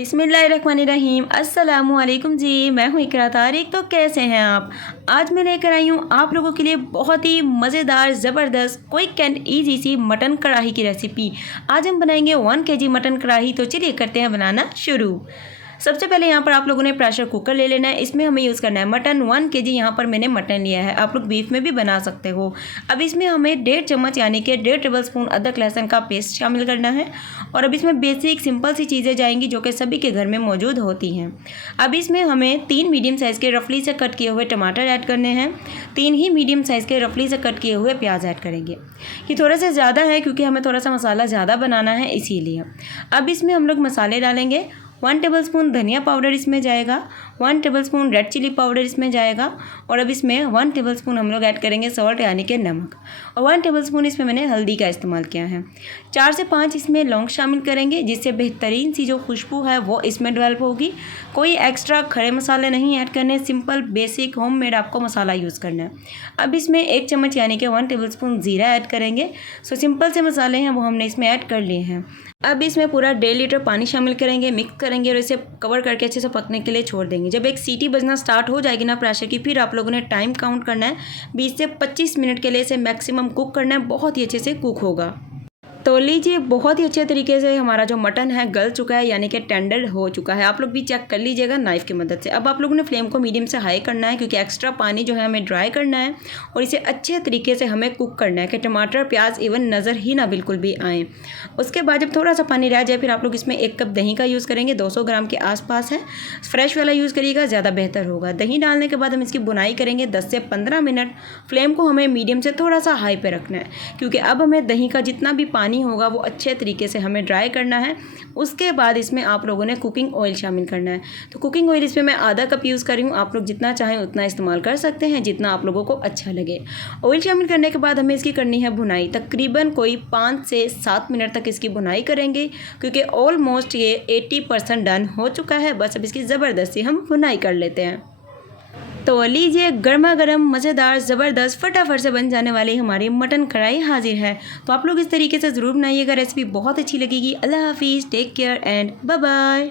बिस्मिल्लाहिर्रहमानिर्रहीम। अस्सलामुअलैकुम जी, मैं हूँ इकरा तारिक। तो कैसे हैं आप? आज मैं लेकर आई हूँ आप लोगों के लिए बहुत ही मज़ेदार, ज़बरदस्त, क्विक एंड ईजी सी मटन कढ़ाई की रेसिपी। आज हम बनाएंगे 1 kg मटन कढ़ाई। तो चलिए करते हैं बनाना शुरू। सबसे पहले यहाँ पर आप लोगों ने प्रेशर कुकर ले लेना है। इसमें हमें यूज़ करना है मटन। 1 kg यहाँ पर मैंने मटन लिया है। आप लोग बीफ में भी बना सकते हो। अब इसमें हमें 1.5 चम्मच यानी कि 1.5 टेबलस्पून अदरक लहसुन का पेस्ट शामिल करना है। और अब इसमें बेसिक सिंपल सी चीज़ें जाएंगी जो कि सभी के घर में मौजूद होती हैं। अब इसमें हमें 3 मीडियम साइज़ के रफली से कट किए हुए टमाटर ऐड करने हैं। 3 ही मीडियम साइज़ के रफली से कट किए हुए प्याज ऐड करेंगे। ये थोड़ा सा ज़्यादा है क्योंकि हमें थोड़ा सा मसाला ज़्यादा बनाना है, इसीलिए। अब इसमें हम लोग मसाले डालेंगे। 1 टेबलस्पून धनिया पाउडर इसमें जाएगा, 1 टेबलस्पून रेड चिली पाउडर इसमें जाएगा। और अब इसमें 1 टेबलस्पून हम लोग ऐड करेंगे सॉल्ट यानी कि नमक। और 1 टेबलस्पून इसमें मैंने हल्दी का इस्तेमाल किया है। 4 से 5 इसमें लौंग शामिल करेंगे, जिससे बेहतरीन सी जो खुशबू है वो इसमें डेवलप होगी। कोई एक्स्ट्रा खड़े मसाले नहीं ऐड करने, सिंपल बेसिक होममेड आपको मसाला यूज़ करना है। अब इसमें 1 चम्मच यानी कि 1 टेबलस्पून ज़ीरा ऐड करेंगे। सो सिंपल से मसाले हैं वो हमने इसमें ऐड कर लिए हैं। अब इसमें पूरा 1.5 लीटर पानी शामिल करेंगे, मिक्स करेंगे और इसे कवर करके अच्छे से पकने के लिए छोड़ देंगे। जब एक सीटी बजना स्टार्ट हो जाएगी ना प्रेशर की, फिर आप लोगों ने टाइम काउंट करना है। 20 से 25 मिनट के लिए इसे मैक्सिमम कुक करना है। बहुत ही अच्छे से कुक होगा। तो लीजिए, बहुत ही अच्छे तरीके से हमारा जो मटन है गल चुका है, यानी कि टेंडर हो चुका है। आप लोग भी चेक कर लीजिएगा नाइफ़ की मदद से। अब आप लोगों ने फ्लेम को मीडियम से हाई करना है क्योंकि एक्स्ट्रा पानी जो है हमें ड्राई करना है और इसे अच्छे तरीके से हमें कुक करना है कि टमाटर प्याज इवन नज़र ही ना बिल्कुल भी आएँ। उसके बाद जब थोड़ा सा पानी रह जाए, फिर आप लोग इसमें 1 कप दही का यूज़ करेंगे। 200 ग्राम के आसपास है। फ्रेश वाला यूज़ करिएगा, ज़्यादा बेहतर होगा। दही डालने के बाद हम इसकी बुनाई करेंगे 10 से 15 मिनट। फ्लेम को हमें मीडियम से थोड़ा सा हाई पे रखना है क्योंकि अब हमें दही का जितना भी पानी होगा वो अच्छे तरीके से हमें ड्राई करना है। उसके बाद इसमें आप लोगों ने कुकिंग ऑयल शामिल करना है। तो कुकिंग ऑयल इसमें मैं आधा कप यूज़ कर रही हूँ। आप लोग जितना चाहें उतना इस्तेमाल कर सकते हैं, जितना आप लोगों को अच्छा लगे। ऑयल शामिल करने के बाद हमें इसकी करनी है भुनाई। तकरीबन कोई 5 से 7 मिनट तक इसकी भुनाई करेंगे क्योंकि ऑलमोस्ट ये 80% डन हो चुका है। बस अब इसकी ज़बरदस्ती हम भुनाई कर लेते हैं। तो लीजिए, गर्मा गर्म मज़ेदार ज़बरदस्त फटाफट से बन जाने वाली हमारी मटन कढ़ाई हाजिर है। तो आप लोग इस तरीके से ज़रूर बनाइएगा। रेसिपी बहुत अच्छी लगेगी। अल्लाह हाफिज़, take care and bye bye.